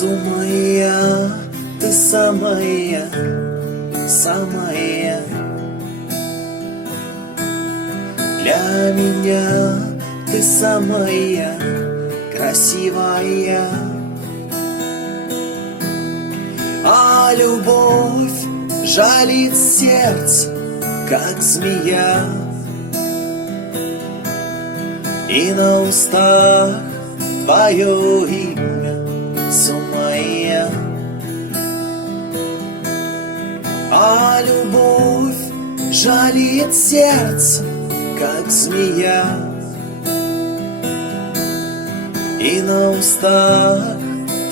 Сумая, ты самая, самая. Для меня ты самая красивая. А любовь жалит сердце, как змея, и на устах твое имя, Сумая. А любовь жалит сердце, как змея, и на устах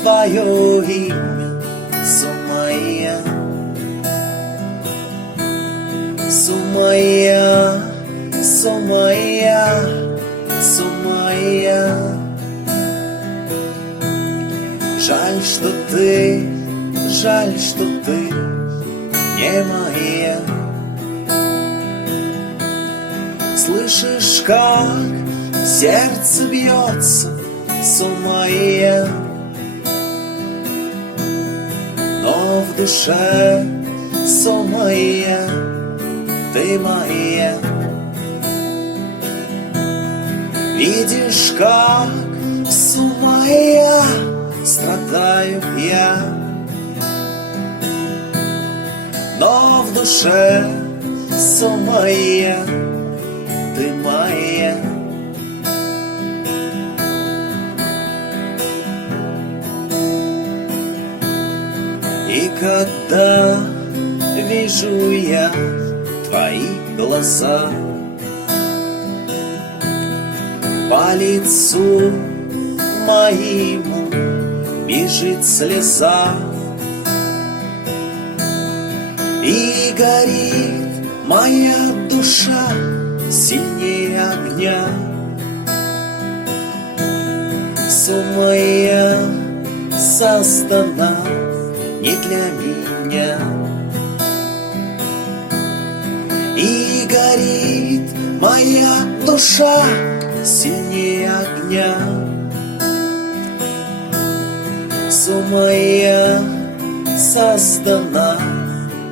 твое имя, Сумая. Сумая, Сумая, Сумая. Жаль, что ты не моя. Слышишь, как сердце бьется, Сумая, но в душе, Сумая, ты моя. Видишь, как, Сумая, страдаю я, но в душе, Сумая, ты моя. И когда вижу я твои глаза, по лицу моему бежит слеза, и горит моя душа сильнее огня. Сумая создана не для меня, и горит моя душа сильнее огня. Сумая создана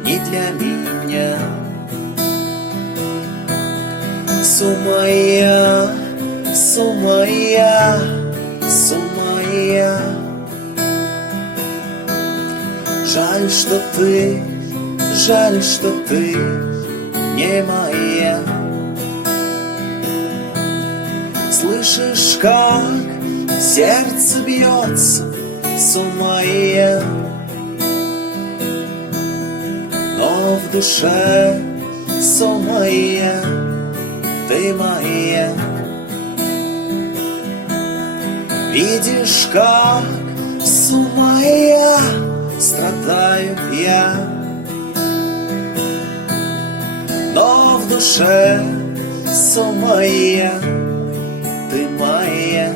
не для меня. Сумая, Сумая, Сумая. Жаль, что ты не моя. Слышишь, как сердце бьется, Сумая, но в душе, Сумая, ты моя. Видишь, как, Сумая, страдаю я, но в душе, Сумая, ты моя.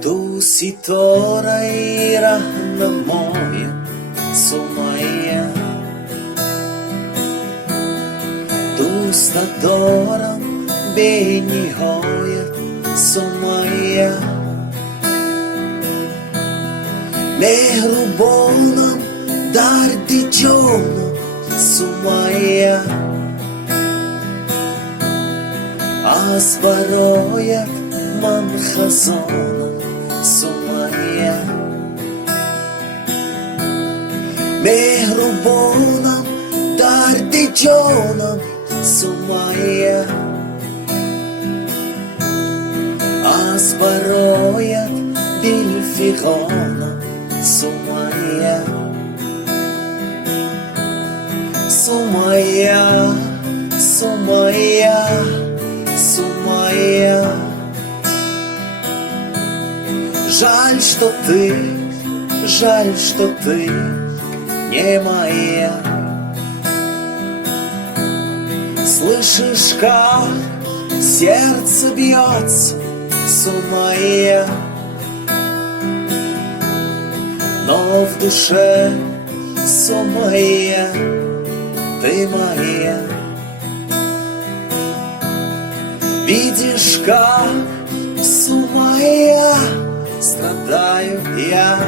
Tu si tora ira na moja, Sumaya. Tu sta dora beni hoja, Sumaya. Mehrubonam dar diđono, Sumaya. Asparojev man hazona, Sumaya. Mehrubonam dar diđonom, Sumaya. Asparojev bilfigona, Sumaya. Sumaya, Sumaya, Sumaya. Жаль, что ты не моя. Слышишь, как сердце бьется, Сумая, но в душе, Сумая, ты моя. Видишь, как с ума я страдаю я,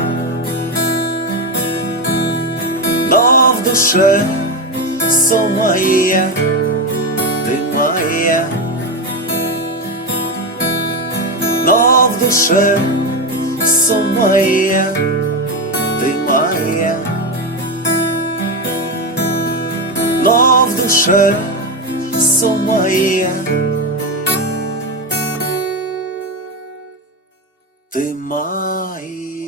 но в душе сон моя, ты моя. Но в душе сон моя, ты моя. Но в душе сон моя, ты моя.